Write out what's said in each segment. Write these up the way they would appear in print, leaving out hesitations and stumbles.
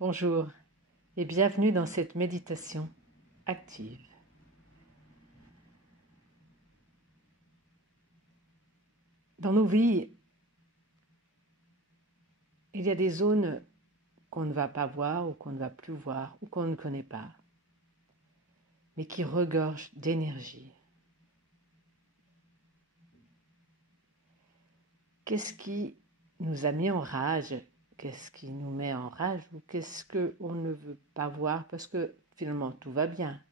Bonjour et bienvenue dans cette méditation active. Dans nos vies, il y a des zones qu'on ne va pas voir ou qu'on ne va plus voir ou qu'on ne connaît pas, mais qui regorgent d'énergie. Qu'est-ce qui nous a mis en rage? Qu'est-ce qui nous met en rage? Ou qu'est-ce qu'on ne veut pas voir parce que finalement tout va bien?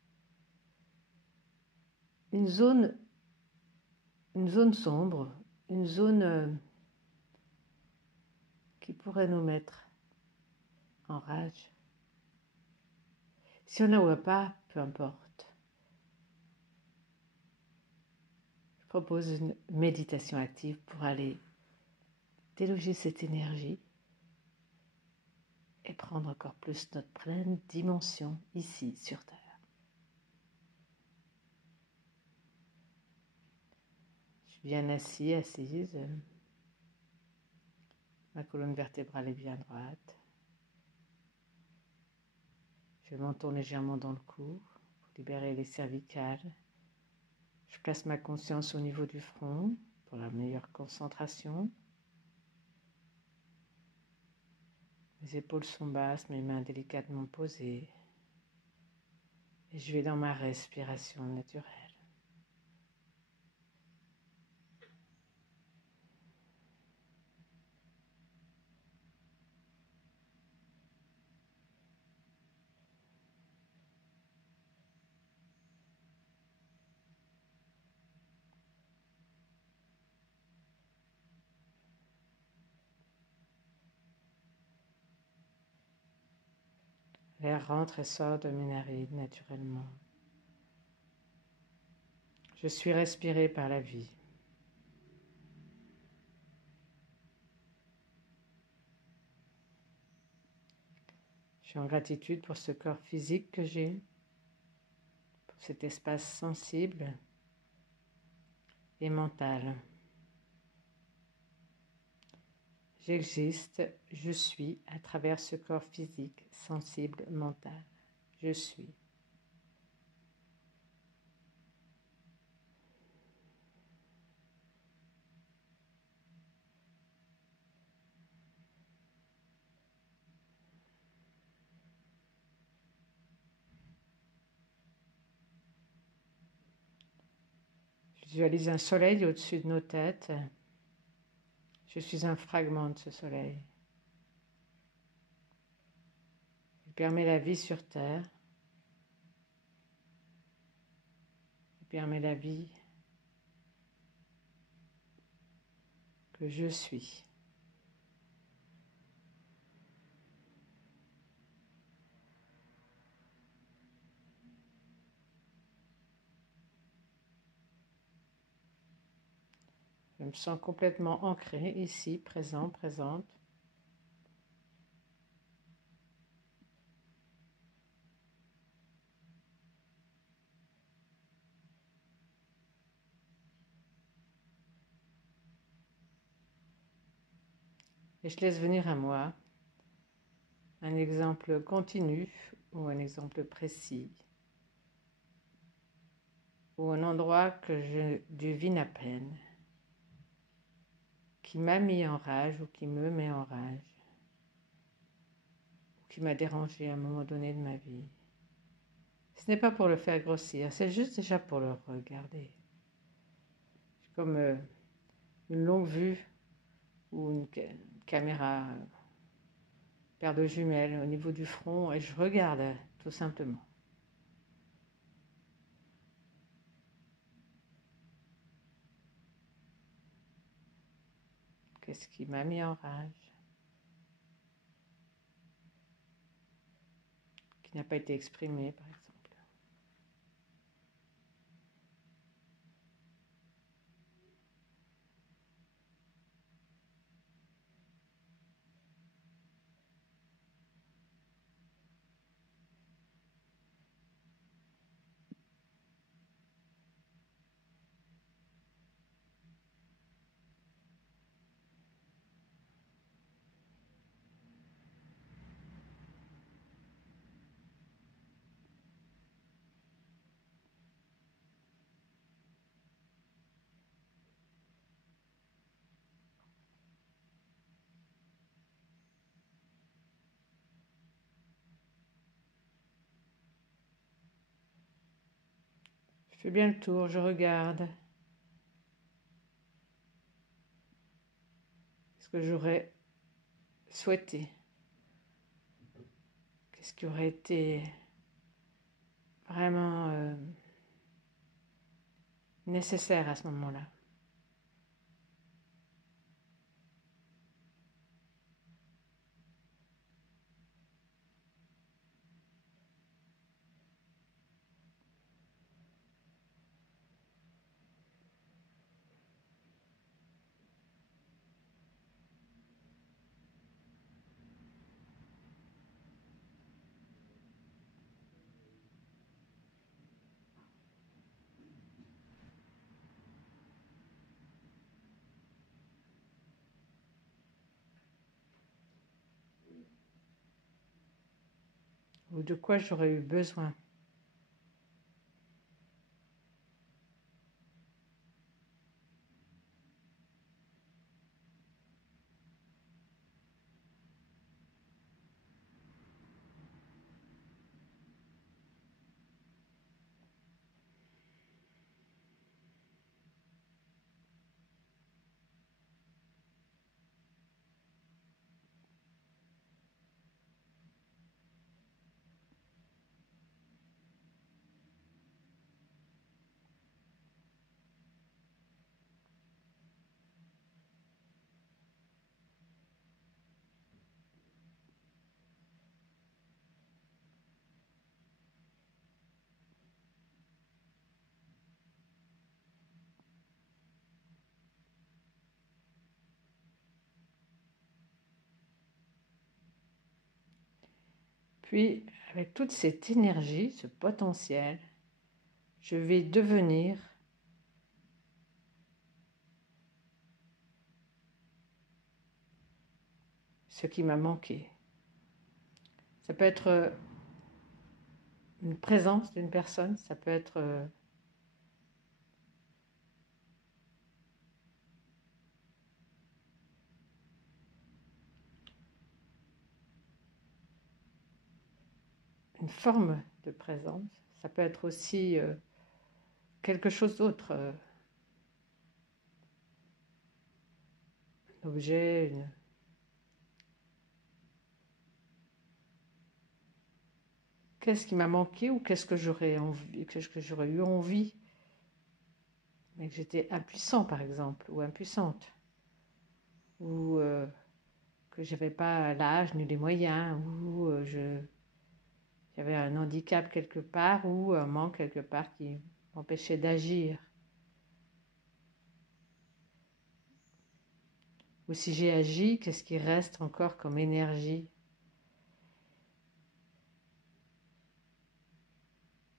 Une zone sombre, une zone qui pourrait nous mettre en rage. Si on n'en voit pas, peu importe. Je propose une méditation active pour aller déloger cette énergie et prendre encore plus notre pleine dimension ici sur Terre. Je suis bien assis, assise. Ma colonne vertébrale est bien droite. Je m'entoure légèrement dans le cou pour libérer les cervicales. Je place ma conscience au niveau du front pour la meilleure concentration. Mes épaules sont basses, mes mains délicatement posées. Et je vais dans ma respiration naturelle. L'air rentre et sort de mes narines naturellement. Je suis respiré par la vie. Je suis en gratitude pour ce corps physique que j'ai, pour cet espace sensible et mental. J'existe, je suis à travers ce corps physique, sensible, mental. Je suis. Je visualise un soleil au-dessus de nos têtes. Je suis un fragment de ce soleil. Il permet la vie sur Terre. Il permet la vie que je suis. Je me sens complètement ancré ici, présent, présente. Et je laisse venir à moi un exemple continu ou un exemple précis ou un endroit que je devine à peine, qui m'a mis en rage ou qui me met en rage, ou qui m'a dérangé à un moment donné de ma vie. Ce n'est pas pour le faire grossir, c'est juste déjà pour le regarder. C'est comme une longue vue ou une caméra, paire de jumelles au niveau du front et je regarde tout simplement. Qu'est-ce qui m'a mis en rage? Qui n'a pas été exprimé, par exemple. Je fais bien le tour, je regarde ce que j'aurais souhaité. Qu'est-ce qui aurait été vraiment nécessaire à ce moment-là. Ou de quoi j'aurais eu besoin. Puis, avec toute cette énergie, ce potentiel, je vais devenir ce qui m'a manqué. Ça peut être une présence d'une personne, ça peut être une forme de présence, ça peut être aussi quelque chose d'autre, un objet, qu'est-ce qui m'a manqué ou qu'est-ce que j'aurais eu envie, mais que j'étais impuissant par exemple, ou impuissante, ou que je n'avais pas l'âge ni les moyens, ou j'avais un handicap quelque part, ou un manque quelque part qui m'empêchait d'agir. Ou si j'ai agi, qu'est-ce qui reste encore comme énergie?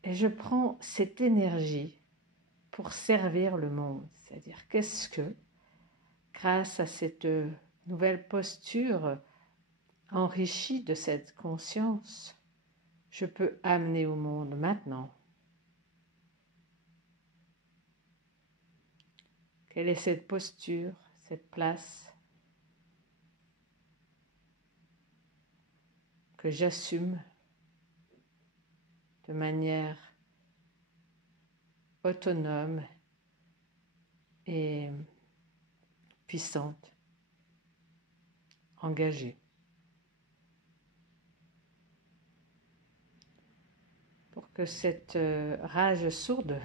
Et je prends cette énergie pour servir le monde. C'est-à-dire, qu'est-ce que, grâce à cette nouvelle posture enrichie de cette conscience, je peux amener au monde maintenant? Quelle est cette posture, cette place que j'assume de manière autonome et puissante, engagée. Pour que cette rage sourde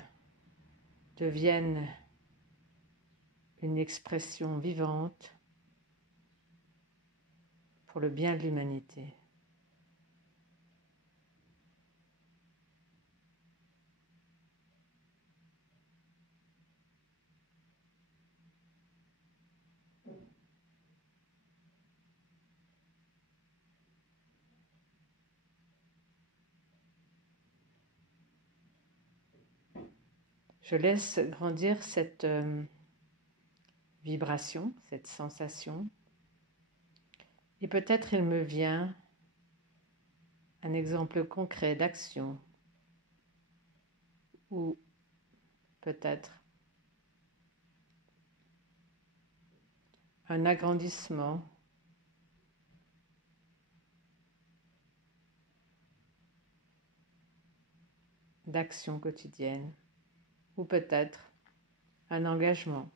devienne une expression vivante pour le bien de l'humanité. Je laisse grandir cette vibration, cette sensation, et peut-être il me vient un exemple concret d'action, ou peut-être un agrandissement d'action quotidienne ou peut-être un engagement,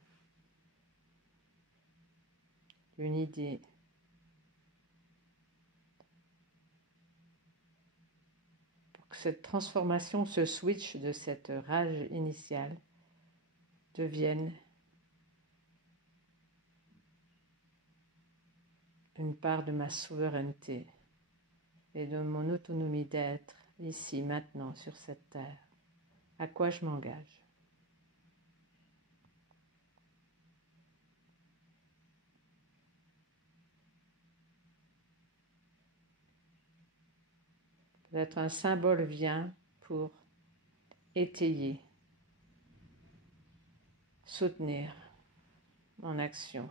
une idée. Pour que cette transformation, ce switch de cette rage initiale devienne une part de ma souveraineté et de mon autonomie d'être ici, maintenant, sur cette terre. À quoi je m'engage? Peut-être un symbole vient pour étayer, soutenir mon action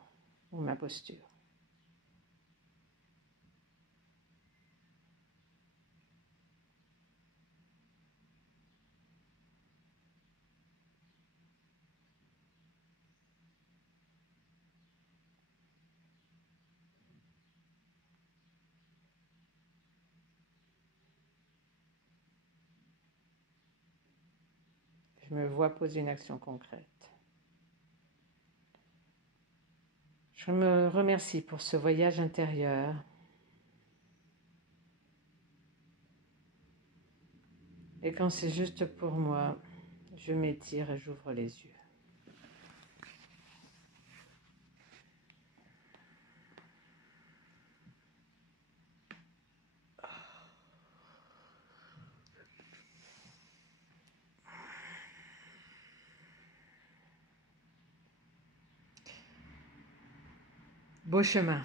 ou ma posture. Je me vois poser une action concrète. Je me remercie pour ce voyage intérieur. Et quand c'est juste pour moi, je m'étire et j'ouvre les yeux. Beau chemin.